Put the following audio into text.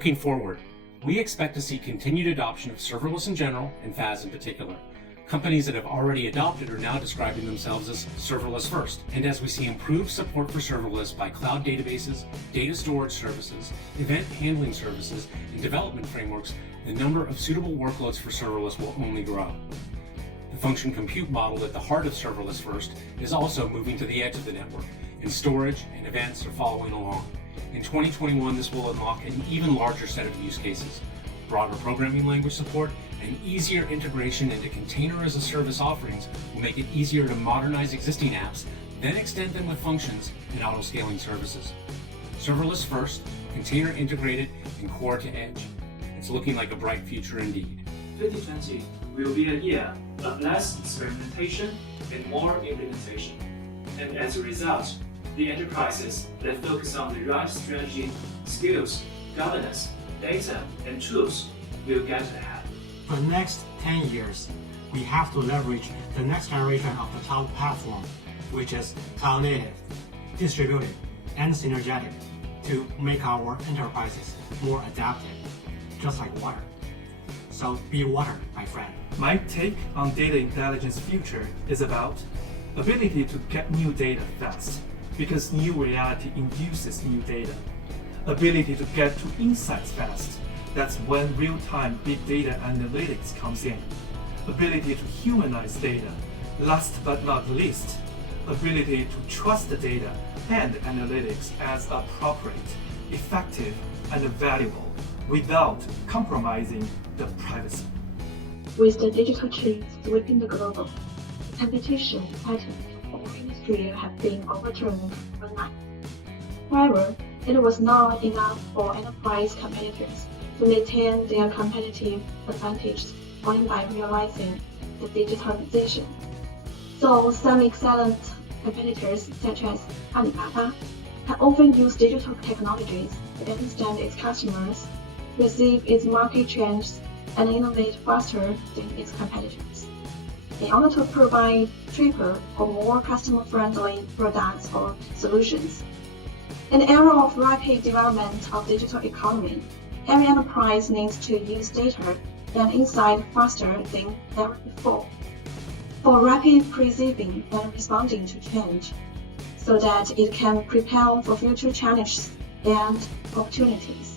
Looking forward, we expect to see continued adoption of serverless in general and FaaS in particular. Companies that have already adopted are now describing themselves as serverless first. And as we see improved support for serverless by cloud databases, data storage services, event handling services, and development frameworks, the number of suitable workloads for serverless will only grow. The function compute model at the heart of serverless first is also moving to the edge of the network, and storage and events are following along. In 2021, this will unlock an even larger set of use cases. Broader programming language support and easier integration into container-as-a-service offerings will make it easier to modernize existing apps, then extend them with functions and auto-scaling services. Serverless first, container integrated, and core to edge. It's looking like a bright future indeed. 2020 will be a year of less experimentation and more implementation. And as a result, the enterprises that focus on the right strategy, skills, governance, data, and tools will get ahead. For the next 10 years, we have to leverage the next generation of the cloud platform, which is cloud native, distributed, and synergetic, to make our enterprises more adaptive, just like water. So be water, my friend. My take on data intelligence future is about ability to get new data fast, because new reality induces new data. Ability to get to insights fast. That's when real-time big data analytics comes in. Ability to humanize data. Last but not least, ability to trust the data and analytics as appropriate, effective, and valuable without compromising the privacy. With the digital trends sweeping the globe, competition patterns for industry have been overturned overnight. However, it was not enough for enterprise competitors to maintain their competitive advantage only by realizing the digitalization. So some excellent competitors, such as Alibaba, can often use digital technologies to understand its customers, perceive its market trends, and innovate faster than its competitors, in order to provide cheaper or more customer-friendly products or solutions. In the era of rapid development of digital economy, every enterprise needs to use data and insight faster than ever before, for rapid perceiving and responding to change, so that it can prepare for future challenges and opportunities.